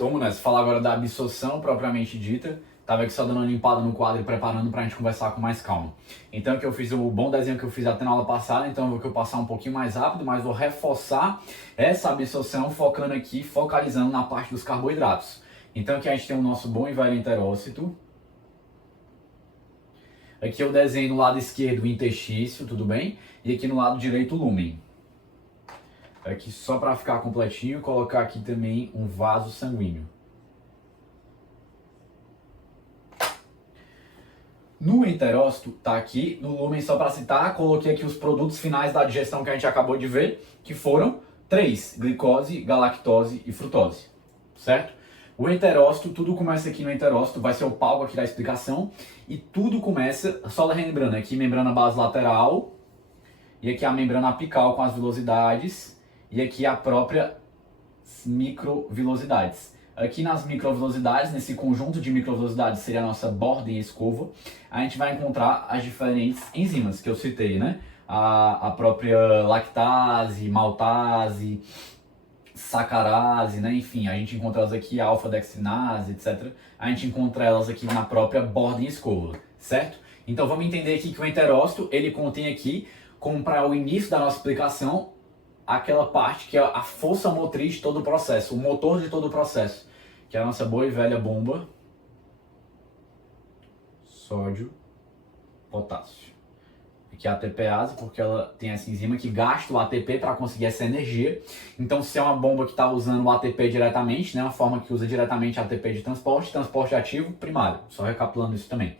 Então, vamos nessa. Falar agora da absorção propriamente dita. Tava aqui só dando uma limpada no quadro e preparando pra gente conversar com mais calma. Então, que eu fiz o bom desenho que eu fiz até na aula passada, então eu vou passar um pouquinho mais rápido, mas vou reforçar essa absorção focando aqui, focalizando na parte dos carboidratos. Então, aqui a gente tem o nosso bom e velho enterócito. Aqui eu desenho no lado esquerdo o interstício, tudo bem? E aqui no lado direito o lúmen. Aqui só para ficar completinho, colocar aqui também um vaso sanguíneo. No enterócito, tá aqui, no lúmen, só para citar, coloquei aqui os produtos finais da digestão que a gente acabou de ver, que foram 3, glicose, galactose e frutose, certo? O enterócito, tudo começa aqui no enterócito, vai ser o palco aqui da explicação, e tudo começa, só lembrando, aqui membrana basolateral, e aqui a membrana apical com as vilosidades, e aqui a própria microvilosidades. Aqui nas microvilosidades, nesse conjunto de microvilosidades, seria a nossa borda e escova, a gente vai encontrar as diferentes enzimas que eu citei, né? A própria lactase, maltase, sacarase, né? Enfim, a gente encontra elas aqui, alfa-dextrinase, etc. A gente encontra elas aqui na própria borda e escova, certo? Então vamos entender aqui que o enterócito, ele contém aqui, como para o início da nossa explicação, aquela parte que é a força motriz de todo o processo, o motor de todo o processo, que é a nossa boa e velha bomba, sódio, potássio. Aqui é a ATPase, porque ela tem essa enzima que gasta o ATP para conseguir essa energia. Então, se é uma bomba que está usando o ATP diretamente, né, uma forma que usa diretamente ATP de transporte ativo primário, só recapitulando isso também.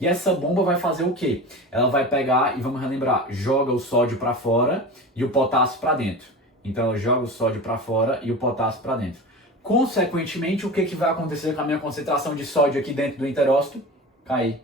E essa bomba vai fazer o quê? Ela vai pegar, e vamos relembrar, joga o sódio para fora e o potássio para dentro. Então ela joga o sódio para fora e o potássio para dentro. Consequentemente, o que vai acontecer com a minha concentração de sódio aqui dentro do enterócito? Cair.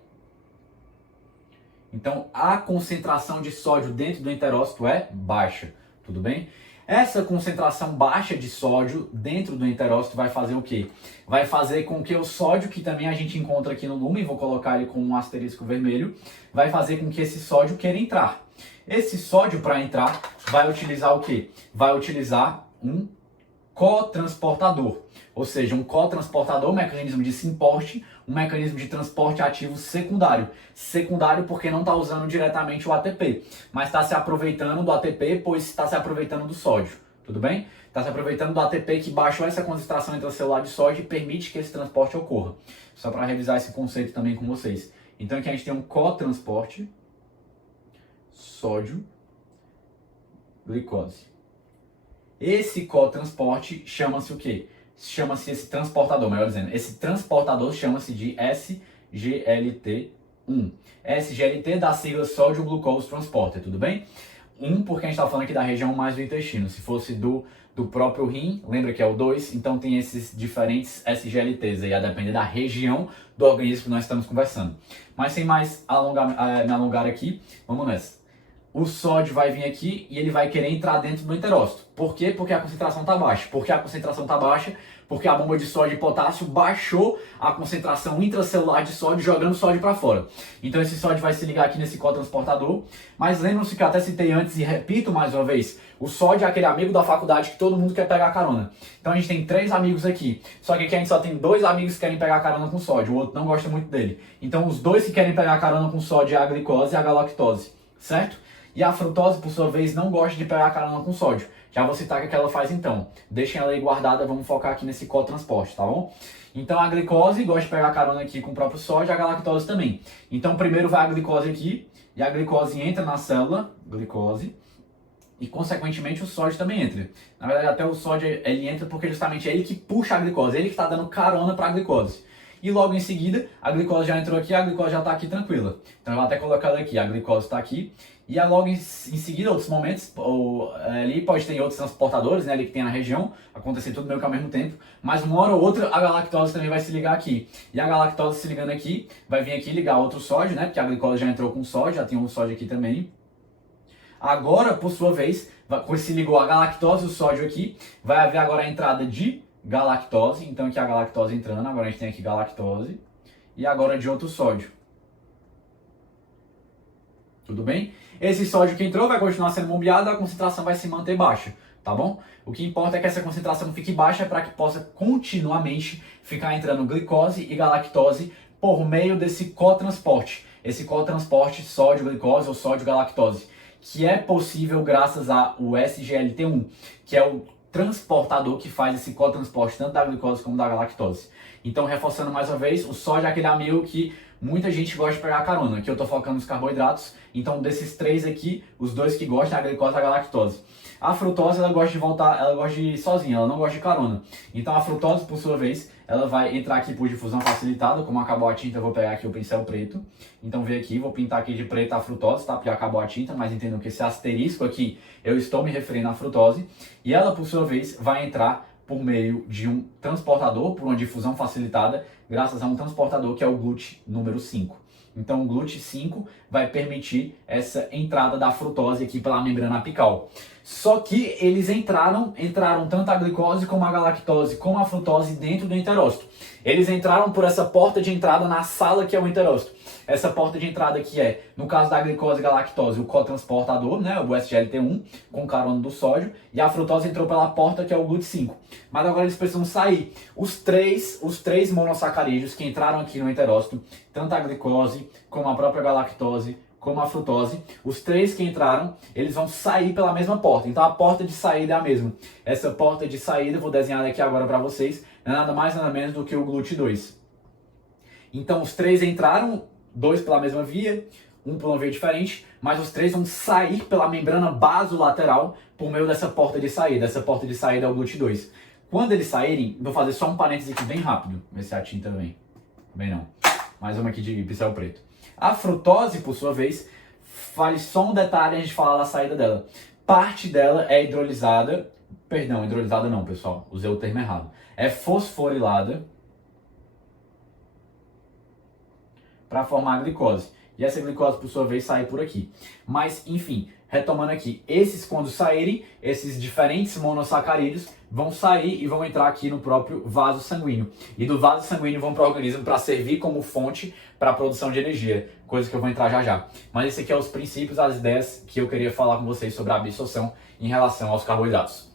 Então a concentração de sódio dentro do enterócito é baixa, tudo bem? Essa concentração baixa de sódio dentro do enterócito vai fazer o quê? Vai fazer com que o sódio, que também a gente encontra aqui no lúmen, vou colocar ele com um asterisco vermelho, vai fazer com que esse sódio queira entrar. Esse sódio, para entrar, vai utilizar o quê? Vai utilizar um cotransportador. Ou seja, um cotransportador, um mecanismo de simporte, um mecanismo de transporte ativo secundário. Secundário porque não está usando diretamente o ATP, mas está se aproveitando do ATP, pois está se aproveitando do sódio. Tudo bem? Está se aproveitando do ATP que baixou essa concentração intracelular de sódio e permite que esse transporte ocorra. Só para revisar esse conceito também com vocês. Então aqui a gente tem um cotransporte, sódio, glicose. Esse cotransporte chama-se o quê? Chama-se esse transportador, melhor dizendo. Esse transportador chama-se de SGLT1. SGLT da sigla Sodium Glucose Transporter, tudo bem? Porque a gente está falando aqui da região mais do intestino. Se fosse do próprio rim, lembra que é o 2, então tem esses diferentes SGLTs aí, a depender da região do organismo que nós estamos conversando. Mas sem mais me alongar aqui, vamos nessa. O sódio vai vir aqui e ele vai querer entrar dentro do enterócito. Por quê? Porque a concentração está baixa. Por que a concentração está baixa? Porque a bomba de sódio e potássio baixou a concentração intracelular de sódio, jogando sódio para fora. Então esse sódio vai se ligar aqui nesse cotransportador. Mas lembram-se que eu até citei antes e repito mais uma vez. O sódio é aquele amigo da faculdade que todo mundo quer pegar carona. Então a gente tem 3 amigos aqui. Só que aqui a gente só tem 2 amigos que querem pegar carona com sódio. O outro não gosta muito dele. Então os 2 que querem pegar carona com sódio é a glicose e a galactose. Certo? E a frutose, por sua vez, não gosta de pegar carona com sódio. Já vou citar o que ela faz então. Deixem ela aí guardada, vamos focar aqui nesse cotransporte, tá bom? Então a glicose gosta de pegar carona aqui com o próprio sódio, a galactose também. Então primeiro vai a glicose aqui, e a glicose entra na célula, glicose, e consequentemente o sódio também entra. Na verdade até o sódio ele entra porque justamente é ele que puxa a glicose, ele que está dando carona para a glicose. E logo em seguida, a glicose já entrou aqui, a glicose já está aqui tranquila. Então eu vou até colocar ela aqui, a glicose está aqui. E logo em seguida, outros momentos, ali pode ter outros transportadores, né, ali que tem na região, acontecer tudo meio que ao mesmo tempo. Mas uma hora ou outra, a galactose também vai se ligar aqui. E a galactose se ligando aqui, vai vir aqui ligar outro sódio, né, porque a glicose já entrou com sódio, já tem um sódio aqui também. Agora, por sua vez, se ligou a galactose e o sódio aqui, vai haver agora a entrada de galactose, então aqui a galactose entrando, agora a gente tem aqui galactose, e agora de outro sódio. Tudo bem? Esse sódio que entrou vai continuar sendo bombeado, a concentração vai se manter baixa. tá bom? O que importa é que essa concentração fique baixa para que possa continuamente ficar entrando glicose e galactose por meio desse cotransporte. Esse cotransporte sódio-glicose ou sódio-galactose, que é possível graças ao SGLT1, que é o transportador que faz esse cotransporte tanto da glicose como da galactose. Então, reforçando mais uma vez, o sódio é aquele amigo que muita gente gosta de pegar carona, que eu tô focando nos carboidratos. Então, desses três aqui, os dois que gostam é a glicose e a galactose. A frutose, ela gosta de ir sozinha, ela não gosta de carona. Então, a frutose, por sua vez, ela vai entrar aqui por difusão facilitada. Como acabou a tinta, eu vou pegar aqui o pincel preto. Então, vem aqui, vou pintar aqui de preto a frutose, tá? Porque acabou a tinta, mas entendam que esse asterisco aqui, eu estou me referindo à frutose. E ela, por sua vez, vai entrar por meio de um transportador, por uma difusão facilitada, graças a um transportador que é o GLUT número 5. Então o GLUT 5 vai permitir essa entrada da frutose aqui pela membrana apical. Só que eles entraram tanto a glicose como a galactose, como a frutose dentro do enterócito. Eles entraram por essa porta de entrada na sala que é o enterócito. Essa porta de entrada aqui é, no caso da glicose e galactose, o cotransportador, né, o SGLT1, com carona do sódio, e a frutose entrou pela porta que é o GLUT5. Mas agora eles precisam sair. Os três monossacarídeos que entraram aqui no enterócito, tanto a glicose, como a própria galactose, como a frutose, os três que entraram, eles vão sair pela mesma porta. Então a porta de saída é a mesma. Essa porta de saída, vou desenhar aqui agora para vocês, não é nada mais nada menos do que o GLUT2. Então os três entraram, dois pela mesma via, um por uma via diferente, mas os três vão sair pela membrana basolateral por meio dessa porta de saída. Essa porta de saída é o GLUT2. Quando eles saírem, vou fazer só um parênteses aqui bem rápido, ver se a tinta vem. Bem não. Mais uma aqui de pincel preto. A frutose, por sua vez, vale só um detalhe a gente falar da saída dela. Parte dela é hidrolisada, perdão, hidrolisada não, pessoal, usei o termo errado. É fosforilada para formar a glicose. E essa glicose, por sua vez, sai por aqui. Mas, enfim, retomando aqui, esses quando saírem, esses diferentes monossacarídeos vão sair e vão entrar aqui no próprio vaso sanguíneo. E do vaso sanguíneo vão para o organismo para servir como fonte para a produção de energia, coisa que eu vou entrar já já. Mas esse aqui é os princípios, as ideias que eu queria falar com vocês sobre a absorção em relação aos carboidratos.